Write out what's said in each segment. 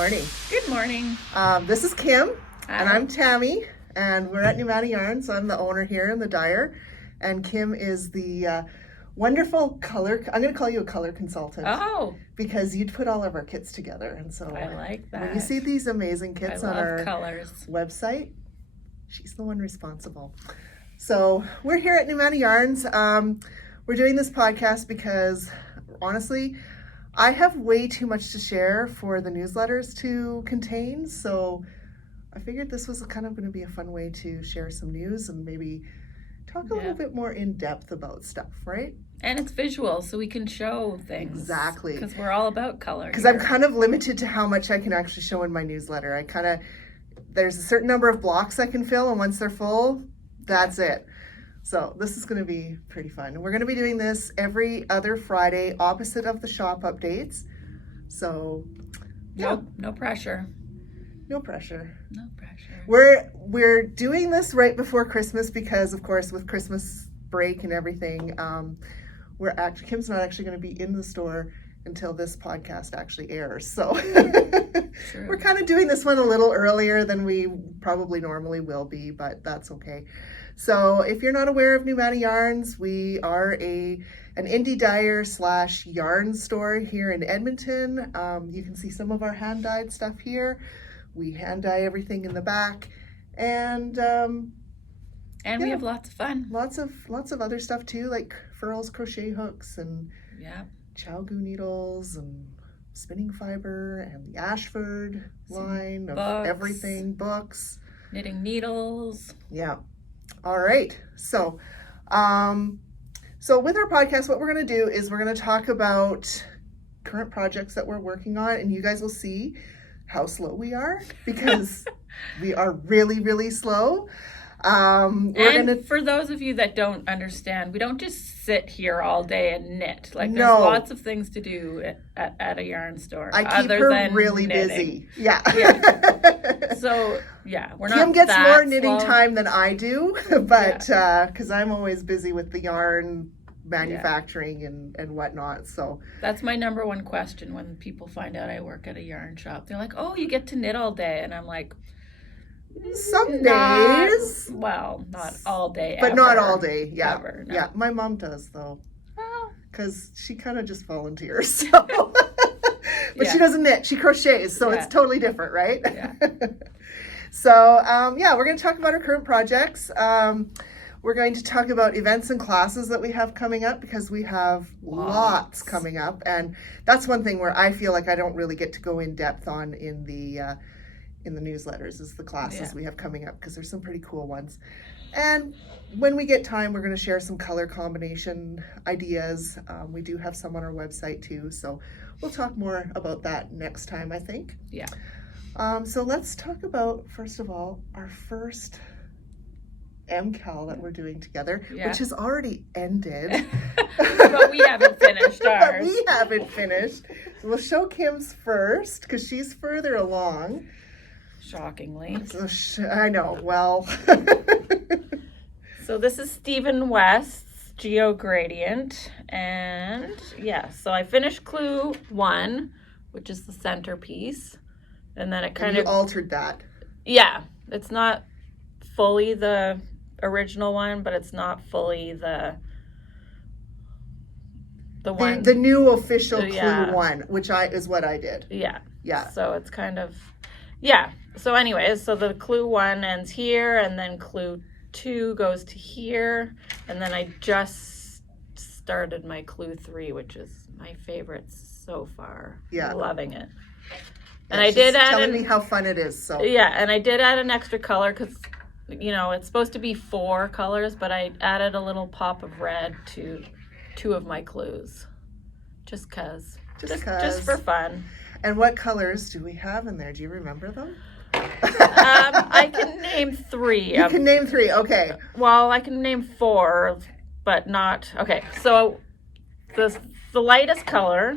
morning. Good morning. This is Kim, and Hi. I'm Tammy, and we're at Numana Yarns. I'm the owner here and the dyer, and Kim is the wonderful color. I'm going to call you a color consultant. Oh, because you'd put all of our kits together, and so I like that. when you see these amazing kits on our colors. website, she's the one responsible. So we're here at Numana Yarns. We're doing this podcast because honestly, I have way too much to share for the newsletters to contain, so I figured this was kind of going to be a fun way to share some news and maybe talk a little bit more in depth about stuff, right? And it's visual, so we can show things. Exactly. Because we're all about color. Because I'm kind of limited to how much I can actually show in my newsletter. There's a certain number of blocks I can fill, and once they're full, that's it. So this is going to be pretty fun. And we're going to be doing this every other Friday, opposite of the shop updates. So, yeah. No pressure. No pressure. No pressure. We're doing this right before Christmas because, of course, with Christmas break and everything, Kim's not actually going to be in the store until this podcast actually airs. So we're kind of doing this one a little earlier than we probably normally will be, but that's okay. So if you're not aware of Numana Yarns, we are an indie dyer / yarn store here in Edmonton. You can see some of our hand dyed stuff here. We hand dye everything in the back, and we have lots of fun. Lots of other stuff too, like furls, crochet hooks, and Chalgu needles, and spinning fiber, and the Ashford line of everything, books, knitting needles. Yeah. All right. So with our podcast, what we're going to do is we're going to talk about current projects that we're working on, and you guys will see how slow we are because we are really, really slow. For those of you that don't understand, we don't just sit here all day and knit. There's lots of things to do at a yarn store. I keep her really busy. Yeah. So, we're not Kim gets more knitting slow. time than I do, but because I'm always busy with the yarn manufacturing and whatnot. So that's my number one question when people find out I work at a yarn shop. They're like, "Oh, you get to knit all day," and I'm like, some days. Well, not all day. But ever, not all day. Yeah. Ever, no. Yeah. My mom does though. Because she kind of just volunteers. So. But she doesn't knit. She crochets. So it's totally different, right? Yeah. So, we're going to talk about our current projects. We're going to talk about events and classes that we have coming up because we have lots coming up. And that's one thing where I feel like I don't really get to go in depth on in the newsletters is the classes we have coming up because there's some pretty cool ones. And when we get time, we're going to share some color combination ideas. We do have some on our website too, so we'll talk more about that next time, I think. Yeah. So let's talk about, first of all, our first MCAL that we're doing together, which has already ended. But we haven't finished ours. So we'll show Kim's first because she's further along. Shockingly. So I know. Well. So this is Stephen West's Geo Gradient. And so I finished clue 1, which is the centerpiece. And then it kind of altered that. Yeah. It's not fully the original one, but it's not fully the one. The new official clue 1, which is what I did. Yeah. Yeah. So it's kind of So anyways, so the clue 1 ends here, and then clue 2 goes to here, and then I just started my clue 3, which is my favorite so far. Yeah. Loving it. And I did add telling me how fun it is. So and I did add an extra color because it's supposed to be 4 colors, but I added a little pop of red to 2 of my clues. Just for fun. And what colors do we have in there? Do you remember them? I can name 3. You can name 3, okay. Well, I can name 4, but not... Okay, so the lightest color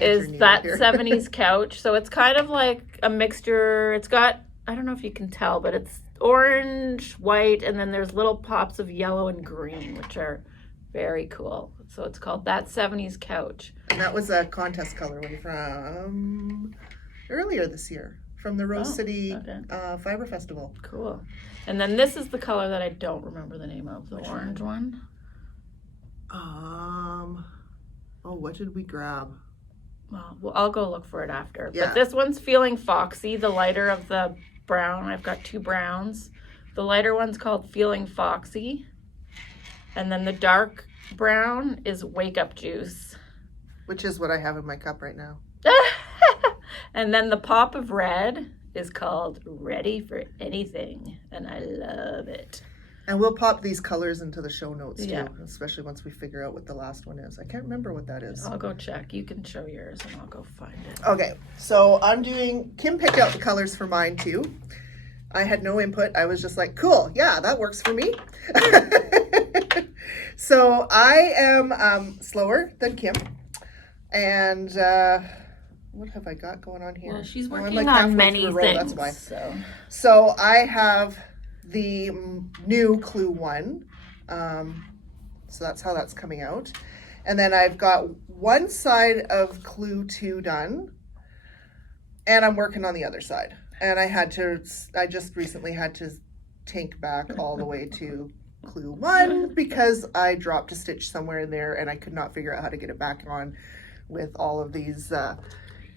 is that 70s couch. So it's kind of like a mixture. It's got, I don't know if you can tell, but it's orange, white, and then there's little pops of yellow and green, which are very cool. So it's called That 70s Couch. And that was a contest colorway from earlier this year from the Rose City okay. Fiber Festival. Cool. And then this is the color that I don't remember the name of, the orange one. What did we grab? Well, I'll go look for it after. Yeah. But this one's Feeling Foxy, the lighter of the brown. I've got 2 browns. The lighter one's called Feeling Foxy. And then the dark brown is Wake Up Juice. Which is what I have in my cup right now. And then the pop of red is called Ready for Anything. And I love it. And we'll pop these colors into the show notes too, Yeah. especially once we figure out what the last one is. I can't remember what that is. I'll go check. You can show yours and I'll go find it. Okay, so Kim picked out the colors for mine too. I had no input. I was just like, cool, yeah, that works for me. So I am slower than Kim. And what have I got going on here? Well, she's I'm working halfway on through many a row, things. that's why. So. So I have the new Clue 1. So that's how that's coming out. And then I've got one side of Clue 2 done. And I'm working on the other side. And I just recently had to tank back all the way to Clue 1 because I dropped a stitch somewhere in there and I could not figure out how to get it back on with all of these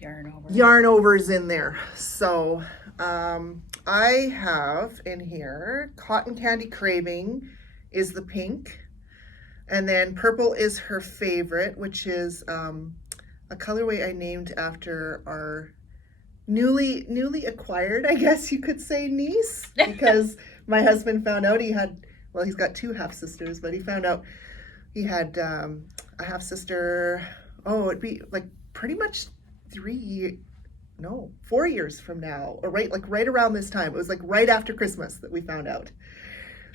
yarn overs in there. So I have in here Cotton Candy Craving is the pink, and then purple is her favorite, which is a colorway I named after our newly acquired, I guess you could say, niece, because my husband found out he's got 2 half sisters, but he found out he had a half sister. It'd be like pretty much 4 years from now, or right around this time. It was like right after Christmas that we found out.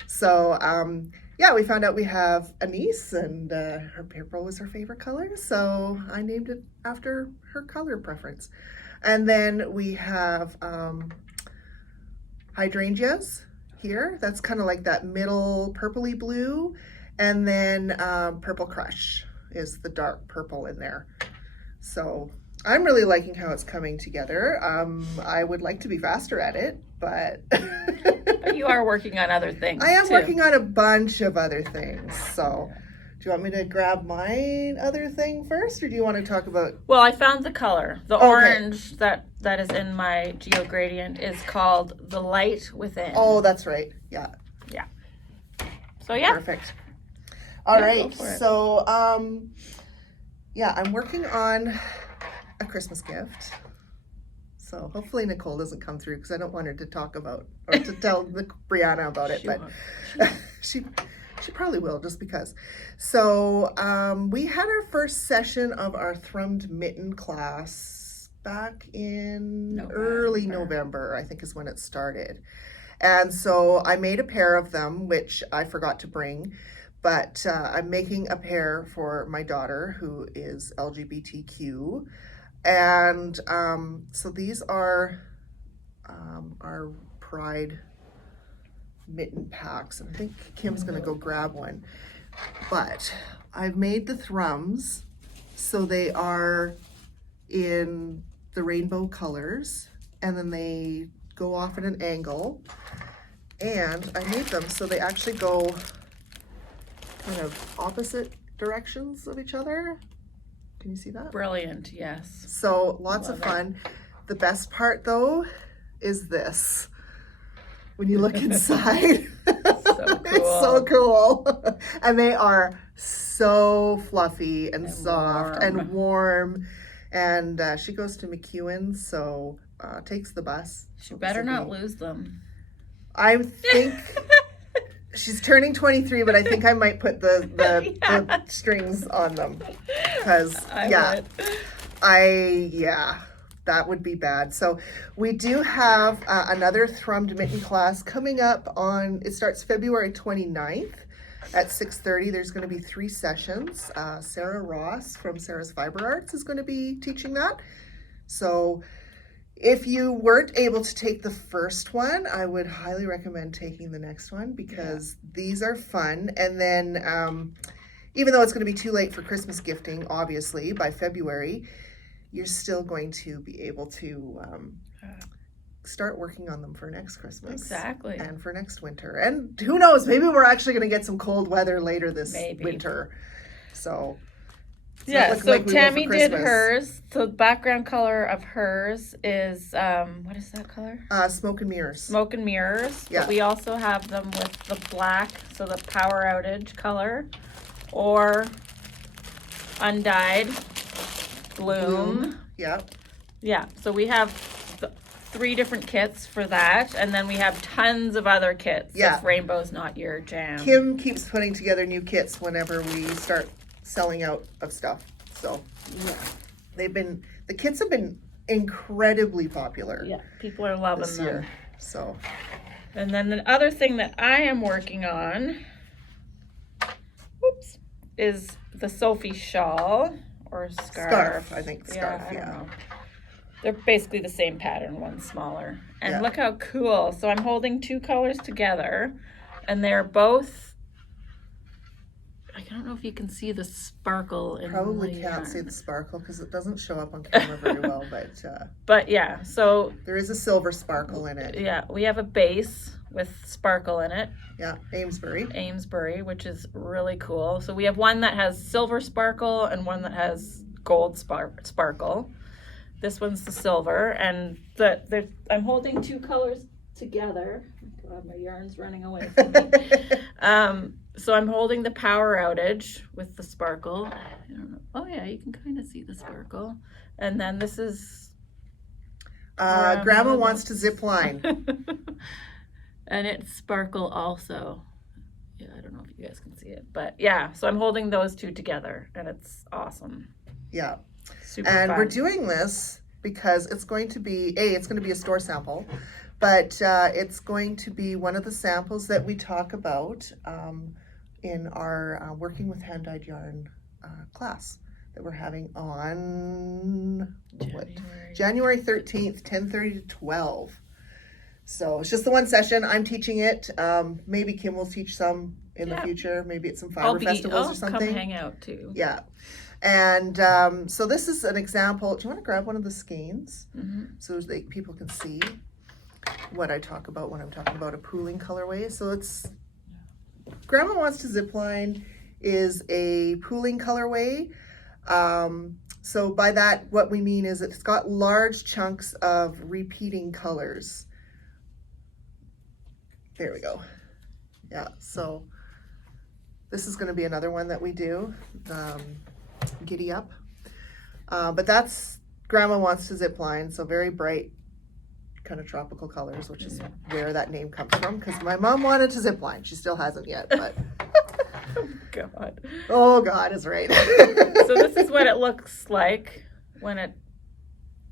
So we found out we have a niece, and her purple was her favorite color, so I named it after her color preference. And then we have hydrangeas here. That's kind of like that middle purpley blue. And then Purple Crush is the dark purple in there. So I'm really liking how it's coming together. I would like to be faster at it, but But you are working on other things. I am too. working on a bunch of other things. So do you want me to grab my other thing first, or do you want to talk about? Well, I found the color. The orange that is in my Geo Gradient is called The Light Within. Oh, that's right. Yeah. So yeah. Perfect. All right. Go for it. So I'm working on a Christmas gift. So hopefully Nicole doesn't come through because I don't want her to talk about or to tell Brianna about it, but she probably will, just because. So we had our first session of our thrummed mitten class back in early November, I think is when it started. And so I made a pair of them, which I forgot to bring, but I'm making a pair for my daughter who is LGBTQ. And so these are our Pride mitten packs, and I think Kim's gonna go grab one. But I've made the thrums so they are in the rainbow colors, and then they go off at an angle, and I made them so they actually go kind of opposite directions of each other. Can you see that? Brilliant, yes. So lots of fun. The best part though is this. When you look inside, it's so cool. And they are so fluffy and soft and warm. And she goes to McEwen, so takes the bus. She better not lose them. I think she's turning 23, but I think I might put the strings on them. Because, that would be bad. So we do have another thrummed mitten class coming up it starts February 29th at 6:30. There's going to be 3 sessions. Sarah Ross from Sarah's Fiber Arts is going to be teaching that. So if you weren't able to take the first one, I would highly recommend taking the next one because these are fun. And then even though it's going to be too late for Christmas gifting, obviously, by February, you're still going to be able to start working on them for next Christmas. Exactly. And for next winter. And who knows, maybe we're actually going to get some cold weather later this winter. So yeah, so Tammy did hers. So the background color of hers is, what is that color? Smoke and mirrors. Smoke and mirrors. Yeah. But we also have them with the black, so the power outage color, or undyed bloom. Yeah. Yeah, so we have 3 different kits for that, and then we have tons of other kits. Yeah. If rainbow's not your jam. Kim keeps putting together new kits whenever we start selling out of stuff. So yeah, the kits have been incredibly popular. Yeah, people are loving this them. Year, so. And then the other thing that I am working on, is the Sophie shawl or scarf. Scarf, I think scarf. I don't know. They're basically the same pattern, one smaller. And look how cool. So I'm holding 2 colors together, and they're both, I don't know if you can see the sparkle in Probably the can't yarn. see the sparkle because it doesn't show up on camera very well, but yeah, so there is a silver sparkle in it. Yeah, we have a base with sparkle in it. Yeah, Amesbury, which is really cool. So we have one that has silver sparkle and one that has gold sparkle. This one's the silver, and I'm holding 2 colors together. Oh God, my yarn's running away from me. So I'm holding the power outage with the sparkle. I don't know. Oh yeah, you can kind of see the sparkle. And then this is Grandma wants to zip line. And it's sparkle also. Yeah, I don't know if you guys can see it, but yeah. So I'm holding those 2 together, and it's awesome. Yeah. Super and fun. We're doing this because it's going to be a store sample, but it's going to be one of the samples that we talk about in our Working with Hand-Dyed Yarn class that we're having on January 13th, 10:30 to 12. So it's just the one session. I'm teaching it. Maybe Kim will teach some in the future. Maybe at some fiber festivals or something. Come hang out too. Yeah. And so this is an example. Do you want to grab one of the skeins so that people can see what I talk about when I'm talking about a pooling colorway? So it's Grandma Wants to Zipline is a pooling colorway. So by that, what we mean is it's got large chunks of repeating colors. There we go. Yeah, so this is going to be another one that we do. Giddy Up. But that's Grandma Wants to Zipline, so very bright kind of tropical colors, which is where that name comes from, because my mom wanted to zipline. She still hasn't yet, but oh God is right. So this is what it looks like when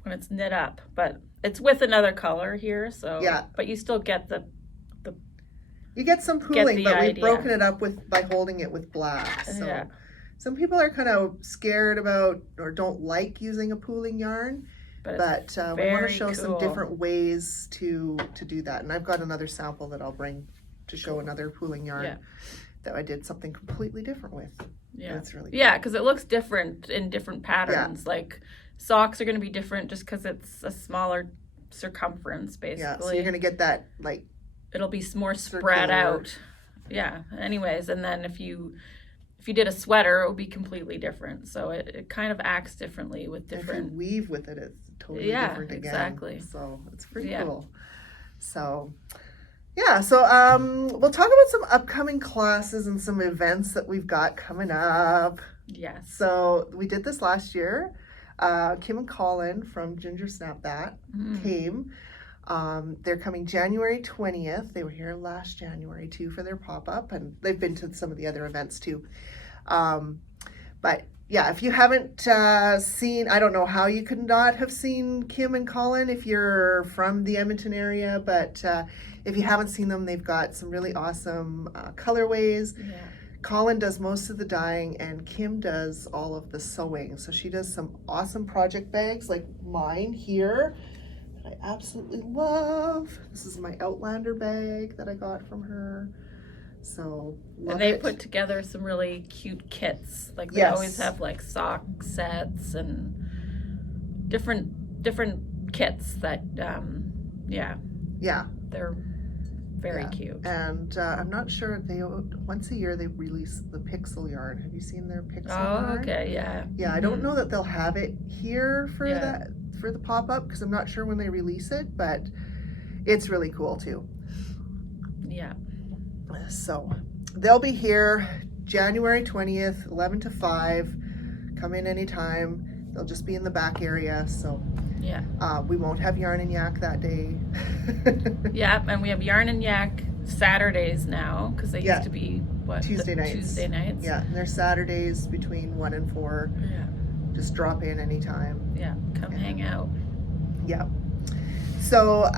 it's knit up, but it's with another color here, so yeah, but you still get you get some pooling, but idea. We've broken it up by holding it with black. So some people are kind of scared about or don't like using a pooling yarn, but we want to show some different ways to do that. And I've got another sample that I'll bring to show another pooling yarn that I did something completely different with. Yeah, it's really cool. Yeah, because it looks different in different patterns. Yeah. Like socks are going to be different just because it's a smaller circumference, basically. Yeah, so you're going to get that like it'll be more spread out. Yeah. Anyways, and then if you did a sweater, it would be completely different. So it kind of acts differently with different. If you weave with it, it's totally different again. Exactly. So it's pretty cool. So so we'll talk about some upcoming classes and some events that we've got coming up. Yes. So we did this last year. Kim and Colin from Ginger Snap That came. They're coming January 20th. They were here last January too for their pop-up, and they've been to some of the other events too. But yeah, if you haven't seen, I don't know how you could not have seen Kim and Colin if you're from the Edmonton area, but if you haven't seen them, they've got some really awesome colorways. Yeah. Colin does most of the dyeing and Kim does all of the sewing. So she does some awesome project bags like mine here. I absolutely love. This is my Outlander bag that I got from her. So and they put together some really cute kits. Like they always have like sock sets and different kits that, Yeah. they're very cute. And I'm not sure, once a year they release the pixel yarn. Have you seen their pixel Oh, yarn? okay, yeah. Yeah, I don't know that they'll have it here for Yeah. for the pop-up, because I'm not sure when they release it, but it's really cool too. Yeah. So they'll be here January 20th, 11 to 5. Come in anytime. They'll just be in the back area, so Yeah. We won't have yarn and yak that day. Yeah, and we have yarn and yak Saturdays now, because they used to be, Tuesday nights. Tuesday nights. Yeah, and they're Saturdays between 1 and 4. Yeah. Just drop in anytime. Yeah, come hang out. Yeah. So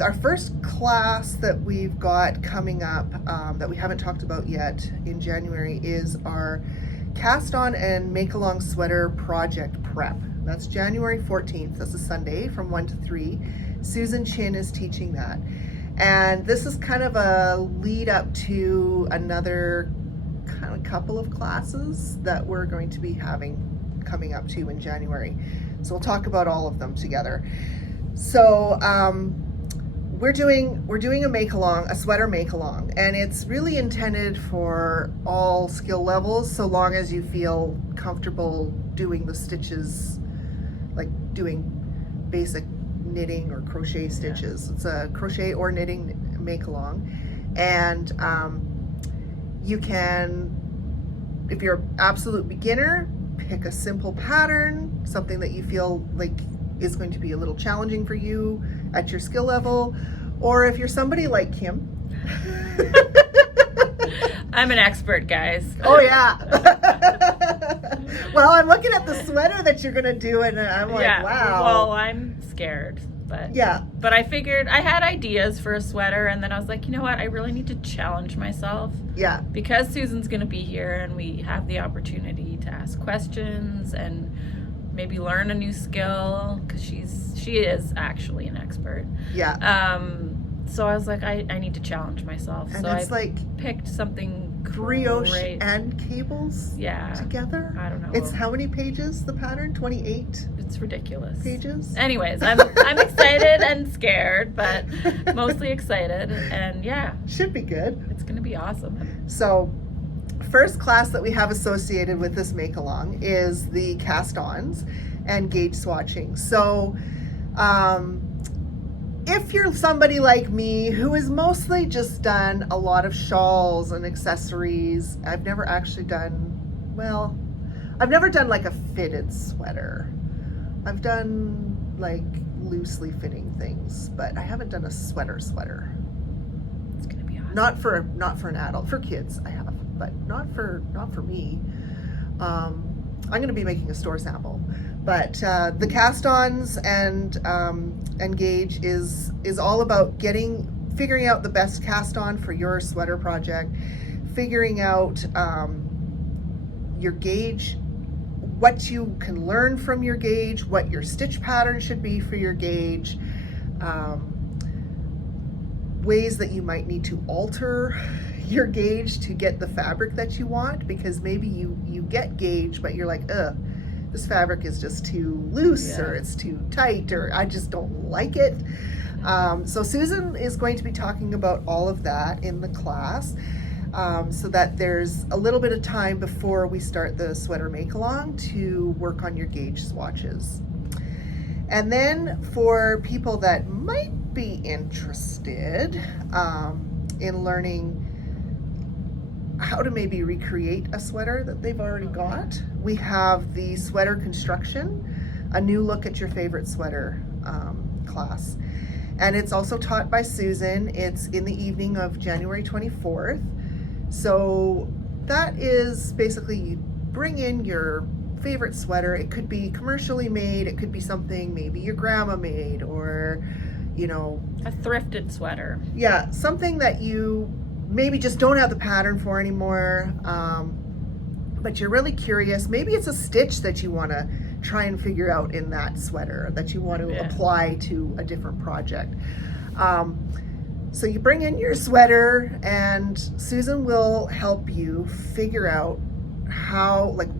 our first class that we've got coming up that we haven't talked about yet in January is our cast on and make along sweater project prep. That's January 14th. That's a Sunday from 1 to 3. Susan Chin is teaching that. And this is kind of a lead up to another kind of couple of classes that we're going to be having coming up to in January. So we'll talk about all of them together. So we're doing a make along, a sweater make along, and it's really intended for all skill levels, so long as you feel comfortable doing the stitches, like doing basic knitting or crochet stitches. Yeah. It's a crochet or knitting make along, and you can, if you're an absolute beginner, pick a simple pattern, something that you feel like is going to be a little challenging for you at your skill level. Or if you're somebody like Kim. I'm an expert, guys. Oh yeah. Well, I'm looking at the sweater that you're gonna do and I'm like, wow. Well, I'm scared, but yeah. But I figured I had ideas for a sweater, and then I was like, you know what? I really need to challenge myself. Yeah. Because Susan's gonna be here, and we have the opportunity to ask questions and maybe learn a new skill, because she is actually an expert. Yeah. So I was like, I need to challenge myself. And so it's I picked something brioche and cables together. I don't know. It's how many pages, the pattern? 28? It's ridiculous. Pages? Anyways, I'm excited and scared, but mostly excited, and yeah. Should be good. It's gonna be awesome. So first class that we have associated with this make along is the cast-ons and gauge swatching. So if you're somebody like me who has mostly just done a lot of shawls and accessories, I've never done like a fitted sweater. I've done like loosely fitting things, but I haven't done a sweater. It's gonna be awesome. Not for an adult. For kids I have, but not for me. I'm going to be making a store sample, but the cast-ons and gauge is all about figuring out the best cast-on for your sweater project, figuring out your gauge, what you can learn from your gauge, what your stitch pattern should be for your gauge, ways that you might need to alter your gauge to get the fabric that you want, because maybe you get gauge but you're like, this fabric is just too loose, or it's too tight, or I just don't like it. So Susan is going to be talking about all of that in the class, so that there's a little bit of time before we start the sweater make along to work on your gauge swatches. And then for people that might be interested in learning how to maybe recreate a sweater that they've already got, we have the sweater construction, a new look at your favorite sweater class. And it's also taught by Susan. It's in the evening of January 24th. So that is basically, you bring in your favorite sweater. It could be commercially made, it could be something maybe your grandma made, or a thrifted sweater. Yeah, something that you maybe just don't have the pattern for anymore, but you're really curious. Maybe it's a stitch that you want to try and figure out in that sweater that you want to apply to a different project. So you bring in your sweater, and Susan will help you figure out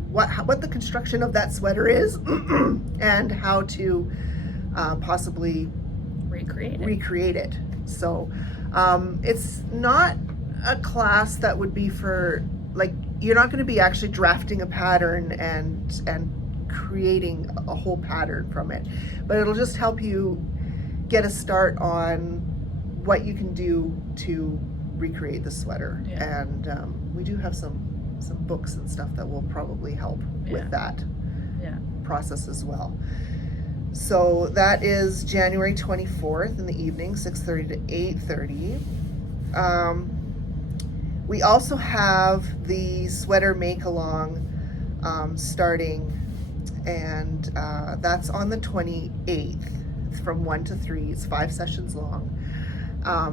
what the construction of that sweater is and how to possibly recreate it. So it's not a class that would be for, like, you're not going to be actually drafting a pattern and creating a whole pattern from it, but it'll just help you get a start on what you can do to recreate the sweater. Yeah. And we do have some books and stuff that will probably help with that process as well. So that is January 24th in the evening, 6:30 to 8:30. We also have the sweater make-along starting, and that's on the 28th from 1 to 3. It's 5 sessions long.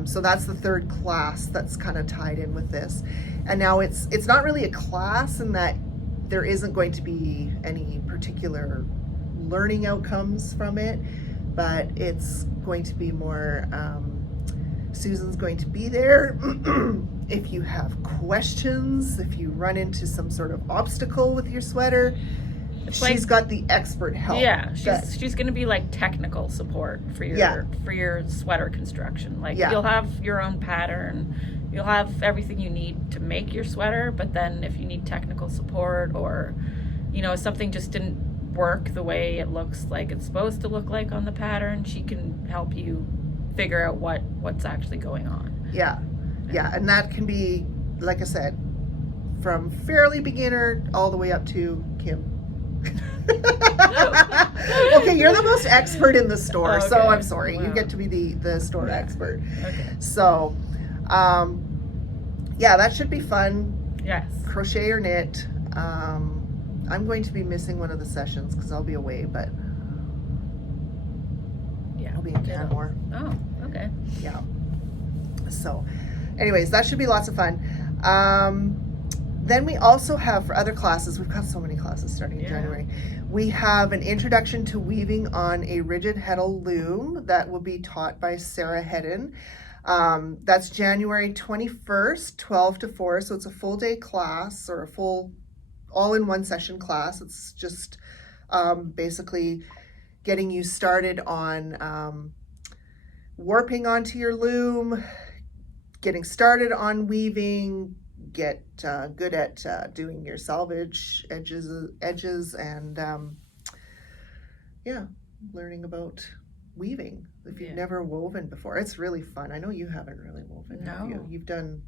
So that's the third class that's kind of tied in with this. And now it's not really a class in that there isn't going to be any particular learning outcomes from it, but it's going to be more, Susan's going to be there. If you have questions, if you run into some sort of obstacle with your sweater, she's got the expert help. Yeah, she's going to be like technical support for your sweater construction. Like you'll have your own pattern, you'll have everything you need to make your sweater, but then if you need technical support, or something just didn't work the way it looks like it's supposed to look like on the pattern, she can help you figure out what's actually going on. Yeah, and that can be, like I said, from fairly beginner all the way up to Kim. Okay, you're the most expert in the store, so I'm sorry. Wow. You get to be the store expert. Okay. So, that should be fun. Yes. Crochet or knit. I'm going to be missing one of the sessions because I'll be away, but I'll be in Canmore. Oh, okay. Yeah. So, anyways, that should be lots of fun. Then we also have, for other classes, we've got so many classes starting in January. We have an introduction to weaving on a rigid heddle loom that will be taught by Sarah Hedden. That's January 21st, 12 to 4. So it's a full day class, or a full all-in-one session class. It's just basically getting you started on warping onto your loom, getting started on weaving, get good at doing your selvage edges, and learning about weaving if you've never woven before. It's really fun. I know you haven't really woven. No. Have you? You've done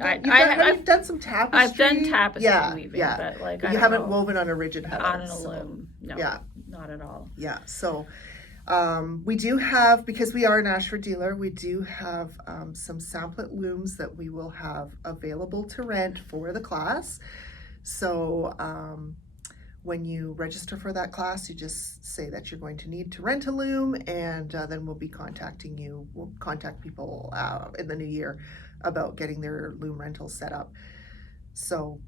I've done some tapestry. I've done tapestry weaving, but like you haven't woven on a rigid heddle. On a loom. No. Yeah. Not at all. Yeah. So we do have, because we are an Ashford dealer, we do have some samplet looms that we will have available to rent for the class. So when you register for that class, you just say that you're going to need to rent a loom, and then we'll be contacting you. We'll contact people in the new year about getting their loom rentals set up. So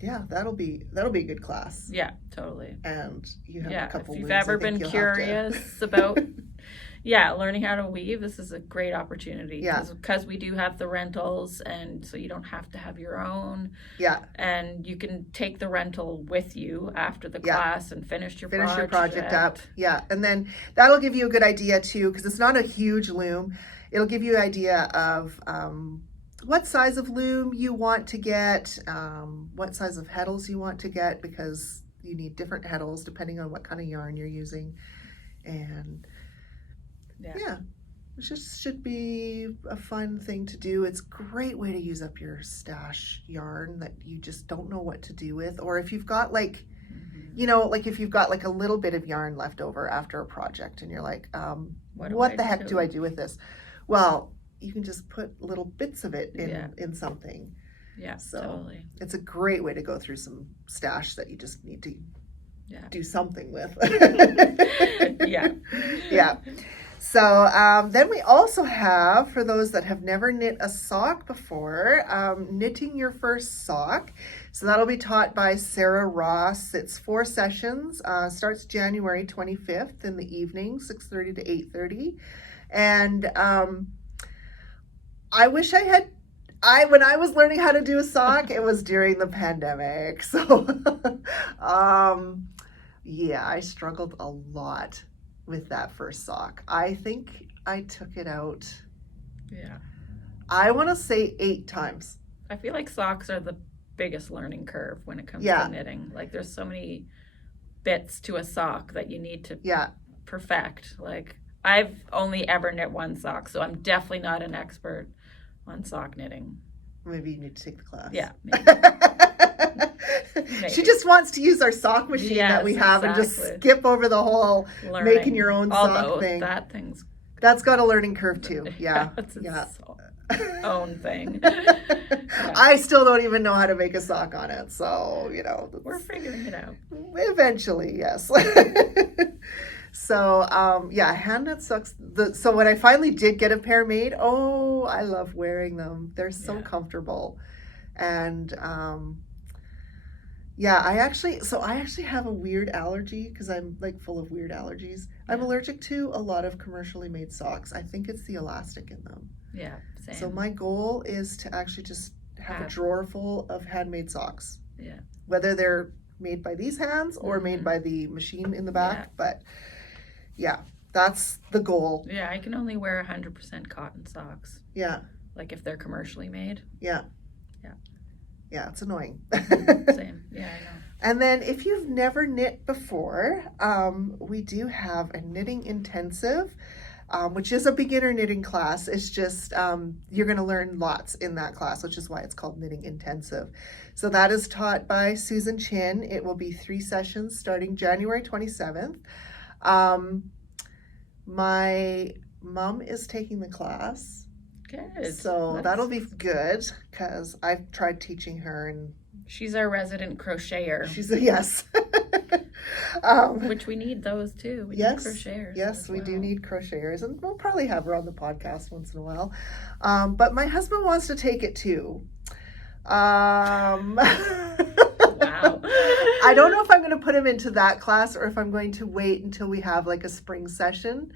that'll be a good class. Yeah, totally. And you have a couple. If you've ever been curious about learning how to weave, this is a great opportunity. Because we do have the rentals, and so you don't have to have your own. Yeah. And you can take the rental with you after the class and finish your project up. Yeah, and then that'll give you a good idea too, because it's not a huge loom. It'll give you an idea of what size of loom you want to get, what size of heddles you want to get, because you need different heddles depending on what kind of yarn you're using. And it just should be a fun thing to do. It's a great way to use up your stash yarn that you just don't know what to do with, or if you've got like if you've got like a little bit of yarn left over after a project and you're like, what the heck do I do with this? Well, you can just put little bits of it in something. Yeah, so totally. It's a great way to go through some stash that you just need to do something with. Yeah. So then we also have, for those that have never knit a sock before, knitting your first sock. So that'll be taught by Sarah Ross. It's 4 sessions. Starts January 25th in the evening, 6:30 to 8:30. And I wish I had when I was learning how to do a sock, it was during the pandemic. So, yeah, I struggled a lot with that first sock. I think I took it out. Yeah. I want to say 8 times. I feel like socks are the biggest learning curve when it comes Yeah. to knitting. Like there's so many bits to a sock that you need to Yeah. perfect. Like I've only ever knit one sock, so I'm definitely not an expert on sock knitting. Maybe you need to take the class. Yeah. Maybe. She just wants to use our sock machine that we have and just skip over the whole Learning. making your own sock thing. That's got a learning curve too. Yeah. It's yeah. own thing. I still don't even know how to make a sock on it, so we're figuring it out. Eventually, yes. So hand knit socks. So when I finally did get a pair made, I love wearing them. They're so comfortable, and I actually have a weird allergy because I'm like full of weird allergies. I'm allergic to a lot of commercially made socks. I think it's the elastic in them. Yeah, same. So my goal is to actually just have a drawer full of handmade socks. Yeah. Whether they're made by these hands or made by the machine in the back, but that's the goal. Yeah, I can only wear 100% cotton socks. Yeah. Like if they're commercially made. Yeah. Yeah, it's annoying. Same. Yeah, I know. And then if you've never knit before, we do have a knitting intensive, which is a beginner knitting class. It's just, you're going to learn lots in that class, which is why it's called Knitting Intensive. So that is taught by Susan Chin. It will be 3 sessions starting January 27th. My mom is taking the class. Good. So that'll be good because I've tried teaching her, and she's our resident crocheter. She's yes. Which we need those too. We need crocheters. Yes, we do need crocheters, and we'll probably have her on the podcast once in a while. But my husband wants to take it too. Wow. I don't know if I'm going to put him into that class or if I'm going to wait until we have like a spring session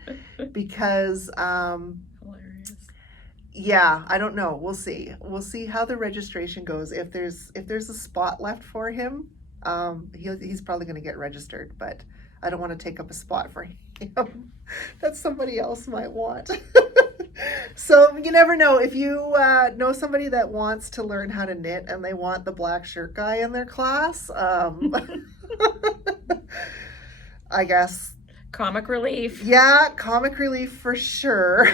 because I don't know. We'll see. We'll see how the registration goes. If there's a spot left for him, he's probably going to get registered, but I don't want to take up a spot for him that somebody else might want. So you never know. If you know somebody that wants to learn how to knit and they want the black shirt guy in their class, I guess. Comic relief. Yeah, comic relief for sure.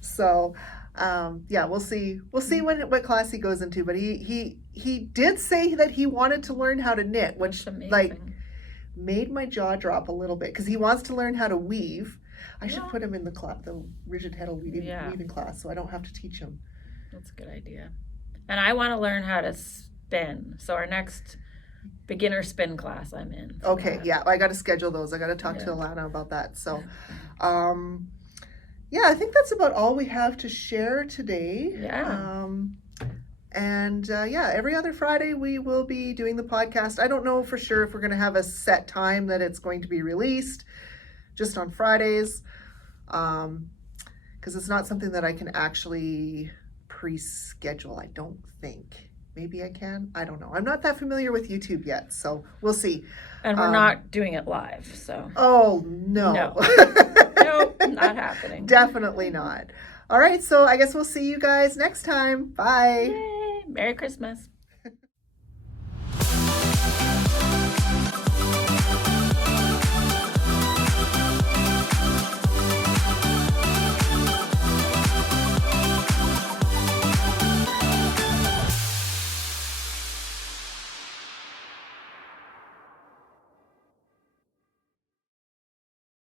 So, we'll see. We'll see what class he goes into. But he did say that he wanted to learn how to knit, which like made my jaw drop a little bit because he wants to learn how to weave. I should put him in the rigid heddle weaving class, so I don't have to teach him. That's a good idea. And I want to learn how to spin. So our next beginner spin class I'm in. Okay, I got to schedule those. I got to talk to Alana about that. So, I think that's about all we have to share today. Yeah. Every other Friday we will be doing the podcast. I don't know for sure if we're going to have a set time that it's going to be released, just on Fridays, because it's not something that I can actually pre-schedule, I don't think. Maybe I can. I don't know. I'm not that familiar with YouTube yet, so we'll see. And we're not doing it live, so. Oh, no. Nope, not happening. Definitely not. All right, so I guess we'll see you guys next time. Bye. Yay. Merry Christmas.